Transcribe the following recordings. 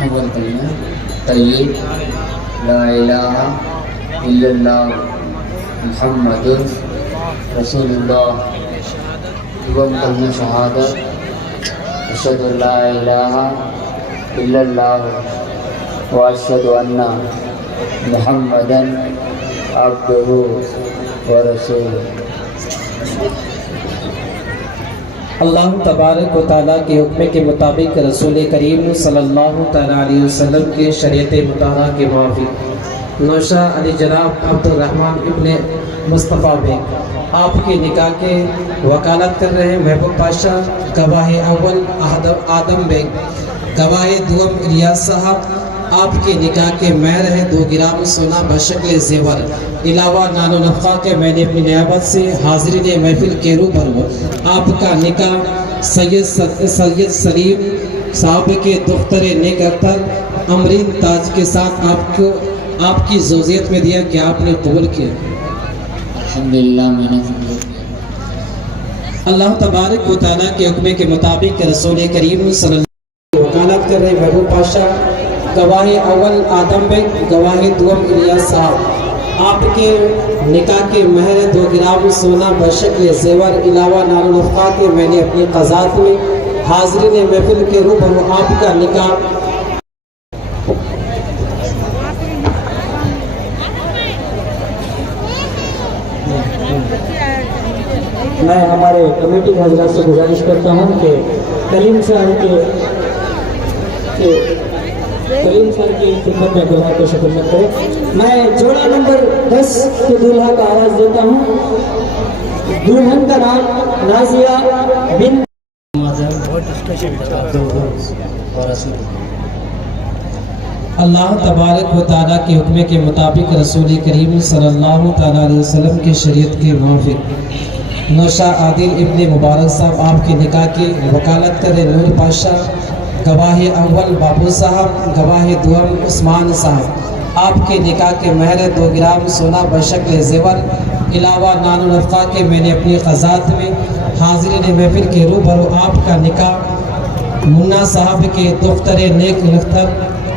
اول کلمہ طیب لا الہ الا اللہ محمد رسول اللہ، دوم کلمہ شہادت اشہد ان لا الہ الا اللہ واشہد ان محمدا عبدہ ورسولہ۔ اللہ تبارک و تعالیٰ کے حکم کے مطابق رسول کریم صلی اللہ تعالیٰ علیہ وسلم کے شریعت مطہرہ کے موافق نوشہ علی جناب عبد الرحمن ابن مصطفیٰ بیگ آپ کے نکاح کے وکالت کر رہے ہیں محبوب پاشا، گواہ اول آدم بیگ، گواہ دوم الیاس صاحب۔ آپ کے نکاح کے مہر ہے 2 گرام سونا بشکل زیور، علاوہ نان و نفقہ کے میں نے اپنی نیابت سے حاضرین محفل کے روبرو آپ کا نکاح سید سلیم صاحب کے دختر نیک اختر امرین تاج کے ساتھ آپ کی زوجیت میں دیا کہ آپ نے قبول کیا؟ الحمدللہ میں نے قبول کیا۔ اللہ تبارک و تعالیٰ کے حکم کے مطابق رسول کریم صلی اللہ علیہ وسلم وکالت کر رہے محبوب پاشا، گواہ اول آدم بیگ، گواہ دوم الیاس صاحب۔ آپ کے نکاح کے مہر 2 گرام سونا بشکل زیور، علاوہ نان و نفقہ کے میں نے اپنی قضات میں حاضرین محفل کے روبرو آپ کا نکاح میں ہمارے کمیٹی کے حضرات سے گزارش کرتا ہوں کہ کلیم صاحب کی خدمت میں دلہا کو خدمت کرے۔ میں جوڑا نمبر 10 کے دلہا کا آواز دیتا ہوں۔ دلہن کا نام نازیہ بن اللہ تبارک و تعالیٰ کے حکم کے مطابق رسول کریم صلی اللہ تعالیٰ علیہ وسلم کی شریعت کے موافق نوشہ عادل ابن مبارک صاحب آپ کے نکاح کی وکالت کرے نور پاشا، گواہ اول بابو صاحب، گواہ دوم عثمان صاحب۔ آپ کے نکاح کے مہر 2 گرام سونا بشکل زیور، علاوہ نان و نفقہ کے میں نے اپنی قضات میں حاضرین محفل کے روبرو آپ کا نکاح منا صاحب کے دختر نیک اختر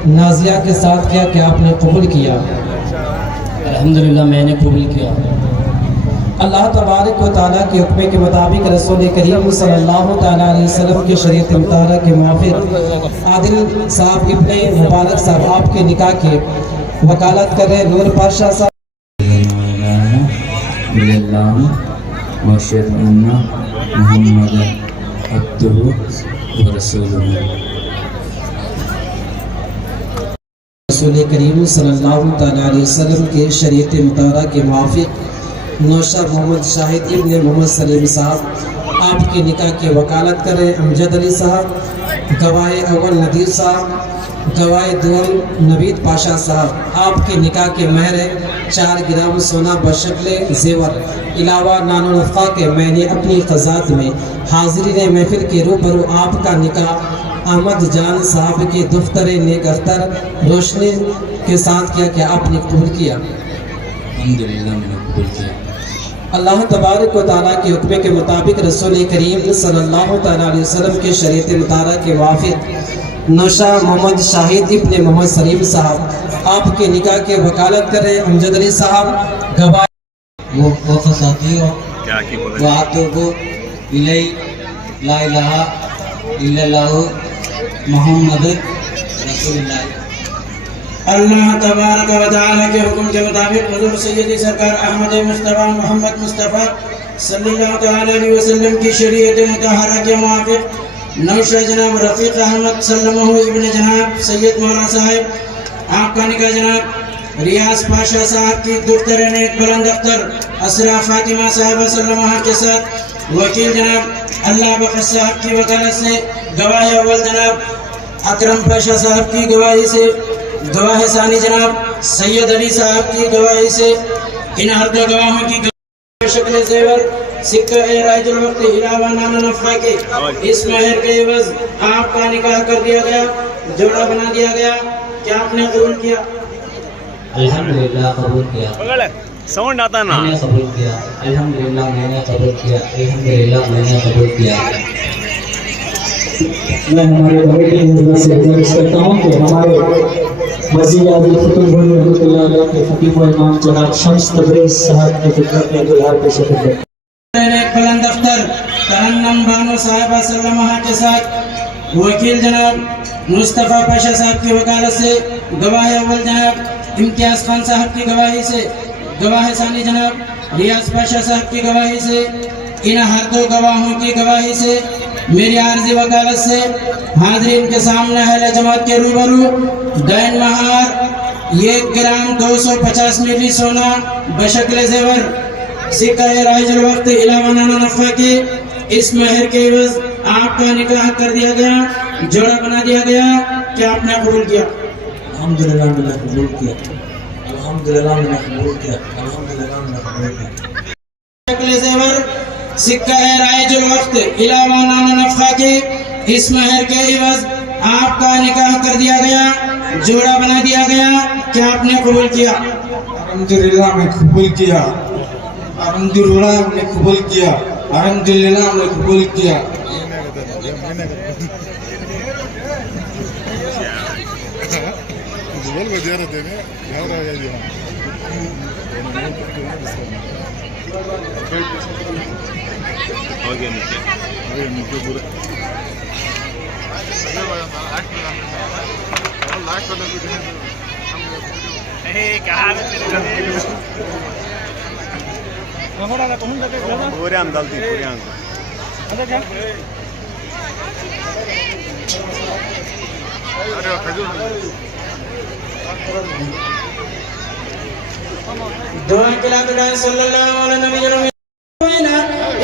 نازیہ کے ساتھ کیا کہ آپ نے قبول کیا؟ الحمدللہ میں نے قبول کیا۔ اللہ تبارک و تعالیٰ کے حکم کے مطابق رسول کریم صلی اللہ تعالیٰ علیہ وسلم کی شریعت مطہرہ کے موافق عادل صاحب ابن مبارک صاحب آپ کے نکاح کے وکالت کر رہے نور پاشا صاحب۔ واشہد ان محمدا عبدہ ورسولہ۔ رسول کریم صلی اللہ تعالیٰ علیہ وسلم کے شریعت مطہرہ کے موافق نوشہ محمد شاہد ابن محمد سلیم صاحب آپ کے نکاح کی وکالت کر رہے امجد علی صاحب، گواہ اول ندیر صاحب، گواہ دوم نوید پاشا صاحب۔ آپ کے نکاح کے مہر 4 گرام سونا بشکل زیور، علاوہ نان و نفقہ کے میں نے اپنی قضات میں حاضرین محفل کے روبرو آپ کا نکاح احمد جان صاحب کے دختر نیک اختر روشنی کے ساتھ کیا کہ آپ نے قبول کیا؟ الحمدللہ میں نے قبول کیا۔ اللہ تبارک و تعالیٰ کے حکم کے مطابق رسول کریم صلی اللہ تعالیٰ علیہ وسلم کے شریعت مطہرہ کے موافق نوشہ محمد شاہد ابن محمد سلیم صاحب آپ کے نکاح کے وکالت کر رہے امجد علی صاحب، گواہ وَأَتُوبُ إِلَيْهِ لا الہ الا اللہ محمد رسول اللہ۔ اللہ تبارک و تعالیٰ کے حکم کے مطابق حضور سیدی سرکار احمد مصطفیٰ محمد مصطفیٰ صلی اللہ تعالیٰ علیہ وسلم کی شریعت مطہرہ کے موافق نوشہ جناب رفیق احمد سلمہ ابن جناب سید مولا صاحب آپ کا نکاح جناب ریاض پاشا صاحب کی دختر نیک بلند اختر اسرا فاطمہ صاحبہ سلمہ کے ساتھ وکیل جناب اللہ بخش صاحب کی وکالت سے، گواہ اول جناب اکرم پاشا صاحب کی گواہی سے، گواہ ثانی جناب سید علی صاحب کی گواہی سے، ان ہر 2 گواہوں کی شکل زیور سکہ رائج الوقت علاوہ نان نفقہ کے اس مہر کے عوض آپ کا نکاح کر دیا گیا، جوڑا بنا دیا گیا۔ کیا آپ نے قبول کیا؟ الحمدللہ قبول کیا۔ ساؤنڈ آتا نا، میں نے قبول کیا۔ الحمدللہ میں نے قبول کیا۔ الحمدللہ میں نے قبول کیا۔ میں ہمارے کمیٹی حضرت سے گزارش کرتا ہوں کہ ہمارے وزیر اعظم فتح بھائی رحمۃ اللہ علیہ کے خطیب و امام جناب شمس تبریز صاحب کی خدمت میں دلہار پیش کرتے ہیں۔ ایک بلند اختر ترنم بانو صاحبہ سلمہ کے ساتھ وکیل جناب مصطفیٰ پاشا صاحب کی وکالت سے گواہ اول جناب امتیاز خان صاحب کی گواہی سے، گواہ ثانی جناب ریاض پاشا صاحب کی گواہی سے، ان ہر دو گواہوں کی گواہی سے میری عارضی وکالت سے حاضرین کے سامنے اہل جماعت کے روبرو دین مہار 1 گرام 250 ملی سونا بشکل زیور سکہ رائج الوقت علاوہ نانا نفع کے اس مہر کے عوض آپ کا نکاح کر دیا گیا، جوڑا بنا دیا گیا کہ آپ نے قبول کیا؟ الحمدللہ میں نے قبول کیا، الحمدللہ میں نے قبول کیا، الحمدللہ میں نے قبول کیا۔ شکل زیور سکہ رائج الوقت علاوہ نانا نفع کے اس مہر کے عوض آپ کا نکاح کر دیا گیا، جوڑا بنا دیا گیا کہ آپ نے قبول کیا؟ الحمدللہ میں قبول کیا، الحمدللہ میں قبول کیا، الحمدللہ میں قبول کیا۔ پورے اندال تھی پورے دعا کلا دعا صلی اللہ علیہ نبی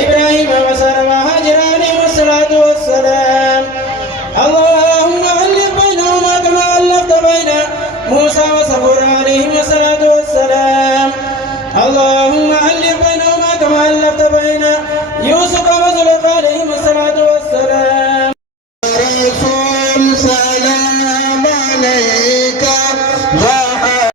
ابراہیم و سارہ و حاجر علیہ الصلوۃ والسلام اللهم الف بینهما كما الفت بین موسیٰ و صفور علیہ الصلوۃ والسلام اللهم الف بینهما كما الفت بین یوسف و زلیخا علیہ الصلوۃ والسلام۔